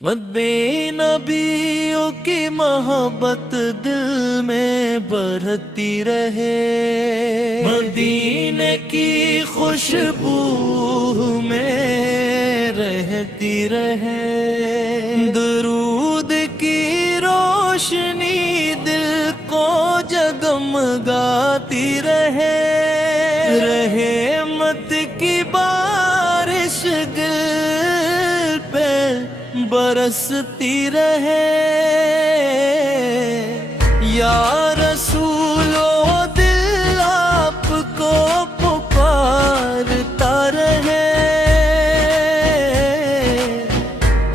مدبے نبیوں کی محبت دل میں بڑھتی رہے، مدینے کی خوشبو میں رہتی رہے، درود کی روشنی دل کو جگمگاتی رہے، رحمت کی بارش دل پہ برستی رہے، یا رسول و دل آپ کو پکارتا رہے،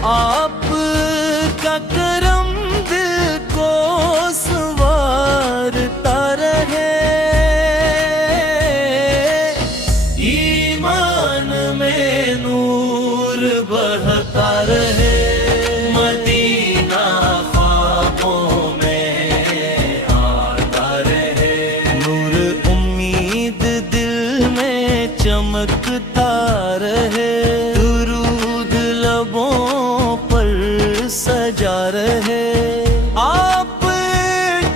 آپ کا کرم دل کو سنوارتا رہے، ایمان میں نور بڑھتا رہے، چمکتا رہے، درود لبوں پر سجا رہے، آپ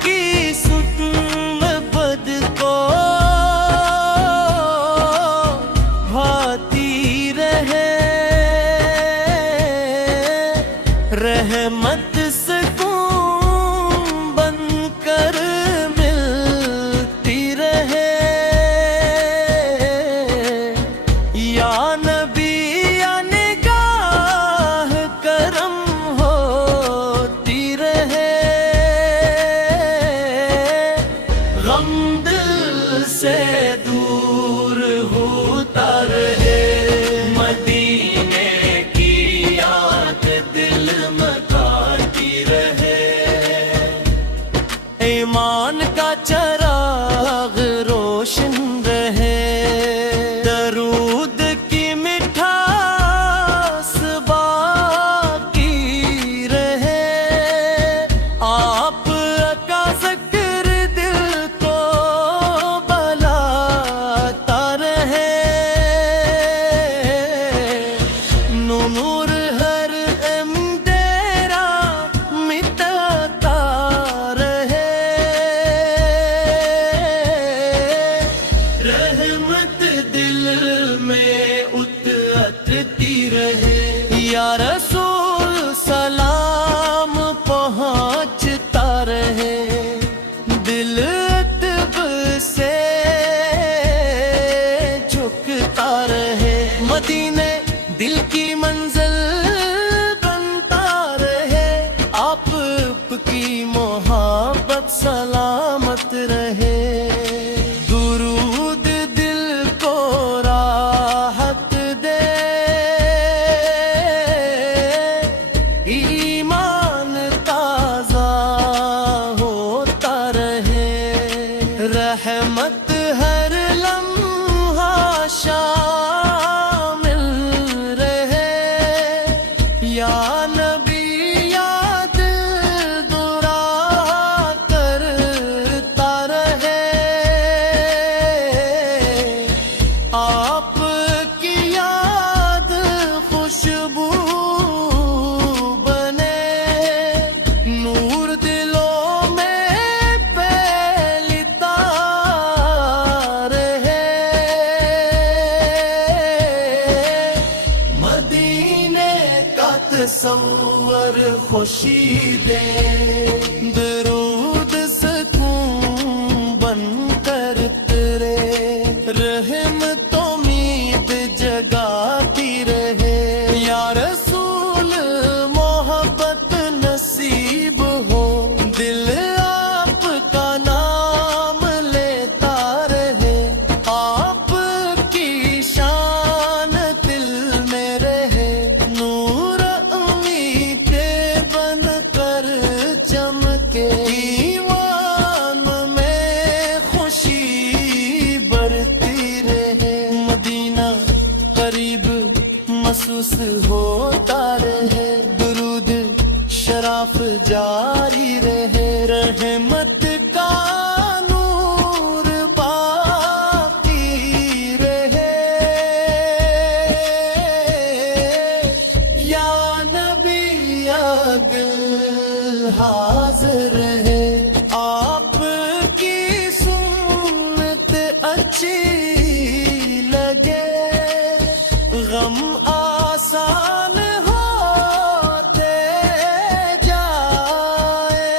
کی سکون بد کو بھاتی رہے، رحمت سکون بن کر ملتی رہے، یا نبی یا نگاہ کرم ہوتی رہے، غم دل سے دور ہوتا رہے، مدینے کی یاد دل میں کاتی رہے، ایمان کا چراغ روشن رہے، درود کی مٹھاس باقی رہے، آپ کا ذکر دل کو بلاتا رہے، نور ہر اندھیرا مٹاتا رہے، رحمت دل میں اترتی رہے، یا رسول سلام پہنچتا رہے، دل ادب سے جھکتا رہے، مدینے دل کی منزل بنتا رہے، آپ کی محبت سلامت رہے، درود دل کو راحت دے، ایمان تازہ ہوتا رہے، رحمت ہر لمحہ شامل رہے، یا نبی یاد دعا کرتا رہے، آپ کی یاد خوشبو بنے، نور دلوں میں پھیلتا رہے، مدینے کا تصور خوشی دے، درود سکون بن کر تیرے، رحمت امید جگاتی رہے، یا رسول محبت نصیب ہو، دل آپ کا نام لیتا رہے، آپ کی شان دل میں رہے، نور امید بن کر چمکے، ایمان میں خوشی بڑھتی رہے، مدینہ قریب محسوس ہوتا رہے، درود شراف جاری رہے، رحمت کا نور باقی رہے، یا نبی دل حاضر ہے، آپ کی سنت اچھی لگے، غم آسان ہوتے جائے،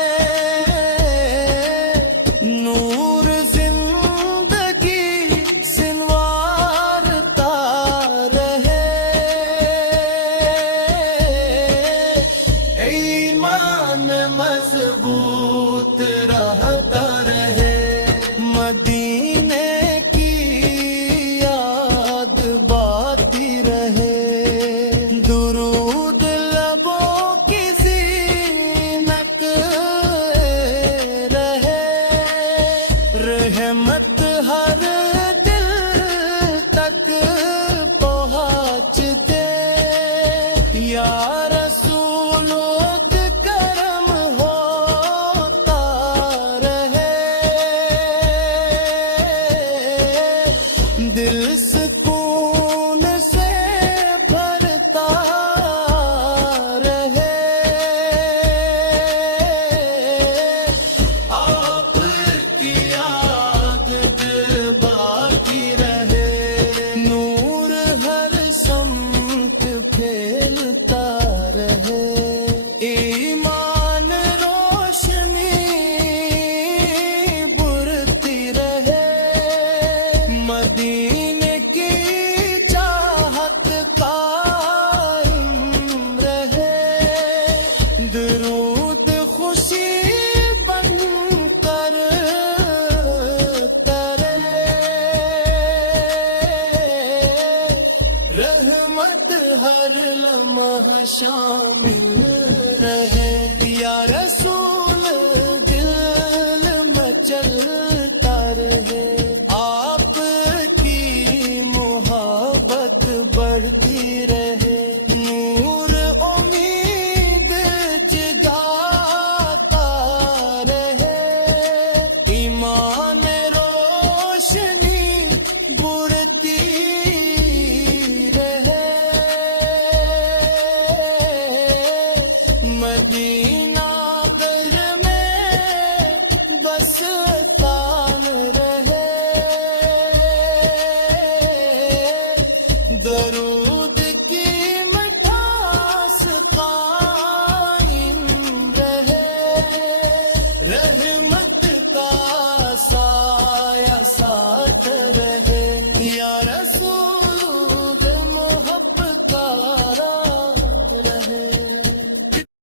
نور زندگی سنوارتا رہے، ایمان مضبوط رہتا رہے، مدینے کی یاد باتی رہے، درود لبوں کی زینت رہے، رحمت ہر دل تک پہنچ دے، یا رسول کرم ہوتا رہے، دل سکون سے بھرتا رہے، آپ کی یاد دل باقی رہے، نور ہر سمت پھیلتا رہے، ایمان روشنی برتی رہے، مدینے کی چاہت قائم رہے، درود خوشی بن کر ترے، رحمت ہر لمحہ شامل رہے، یا رسول دل میں چلتا رہے، آپ کی محبت بڑھتی رہے، نور امید جگاتا رہے، ایمان روشنی بڑھتی رہے، مدینے